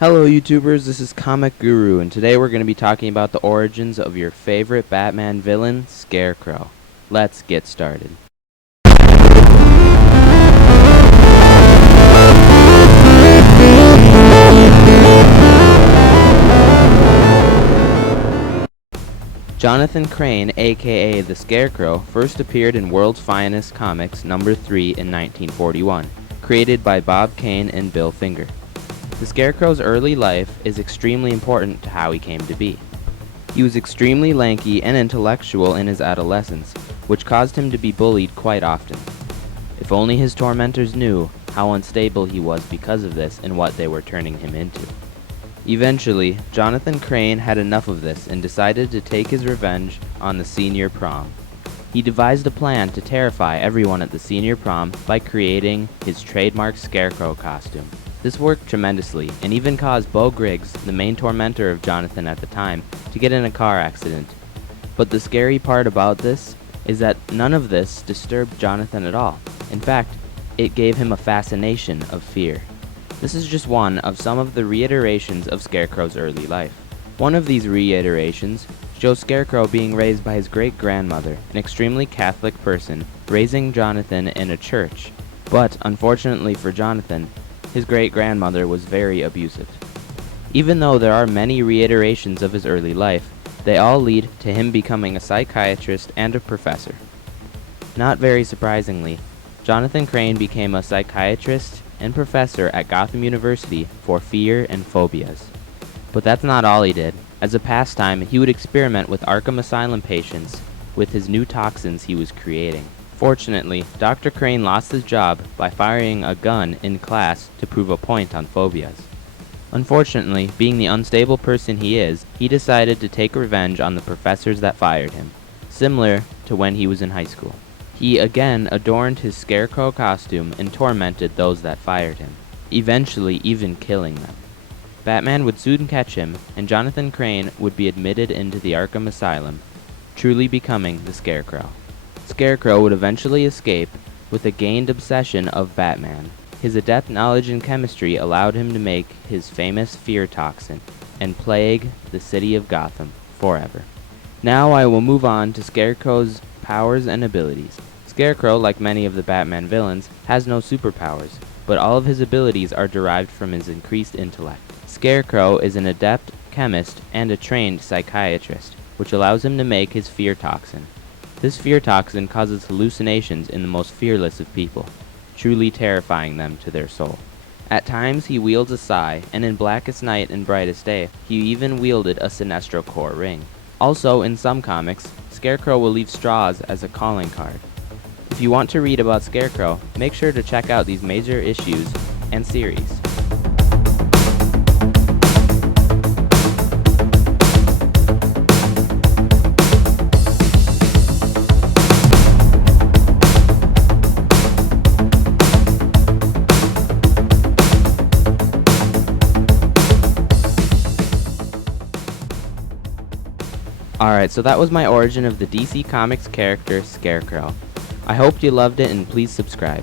Hello YouTubers, this is Comic Guru, and today we're going to be talking about the origins of your favorite Batman villain, Scarecrow. Let's get started. Jonathan Crane, aka the Scarecrow, first appeared in World's Finest Comics number 3 in 1941, created by Bob Kane and Bill Finger. The Scarecrow's early life is extremely important to how he came to be. He was extremely lanky and intellectual in his adolescence, which caused him to be bullied quite often. If only his tormentors knew how unstable he was because of this and what they were turning him into. Eventually, Jonathan Crane had enough of this and decided to take his revenge on the senior prom. He devised a plan to terrify everyone at the senior prom by creating his trademark Scarecrow costume. This worked tremendously, and even caused Beau Griggs, the main tormentor of Jonathan at the time, to get in a car accident. But the scary part about this is that none of this disturbed Jonathan at all. In fact, it gave him a fascination of fear. This is just one of some of the reiterations of Scarecrow's early life. One of these reiterations shows Scarecrow being raised by his great-grandmother, an extremely Catholic person, raising Jonathan in a church. But, unfortunately for Jonathan, his great-grandmother was very abusive. Even though there are many reiterations of his early life, they all lead to him becoming a psychiatrist and a professor. Not very surprisingly, Jonathan Crane became a psychiatrist and professor at Gotham University for fear and phobias. But that's not all he did. As a pastime, he would experiment with Arkham Asylum patients with his new toxins he was creating. Fortunately, Dr. Crane lost his job by firing a gun in class to prove a point on phobias. Unfortunately, being the unstable person he is, he decided to take revenge on the professors that fired him, similar to when he was in high school. He again adorned his Scarecrow costume and tormented those that fired him, eventually even killing them. Batman would soon catch him, and Jonathan Crane would be admitted into the Arkham Asylum, truly becoming the Scarecrow. Scarecrow would eventually escape with a gained obsession of Batman. His adept knowledge in chemistry allowed him to make his famous fear toxin and plague the city of Gotham forever. Now I will move on to Scarecrow's powers and abilities. Scarecrow, like many of the Batman villains, has no superpowers, but all of his abilities are derived from his increased intellect. Scarecrow is an adept chemist and a trained psychiatrist, which allows him to make his fear toxin. This fear toxin causes hallucinations in the most fearless of people, truly terrifying them to their soul. At times he wields a sai, and in Blackest Night and Brightest Day, he even wielded a Sinestro Corps ring. Also, in some comics, Scarecrow will leave straws as a calling card. If you want to read about Scarecrow, make sure to check out these major issues and series. Alright, so that was my origin of the DC Comics character Scarecrow. I hope you loved it, and please subscribe.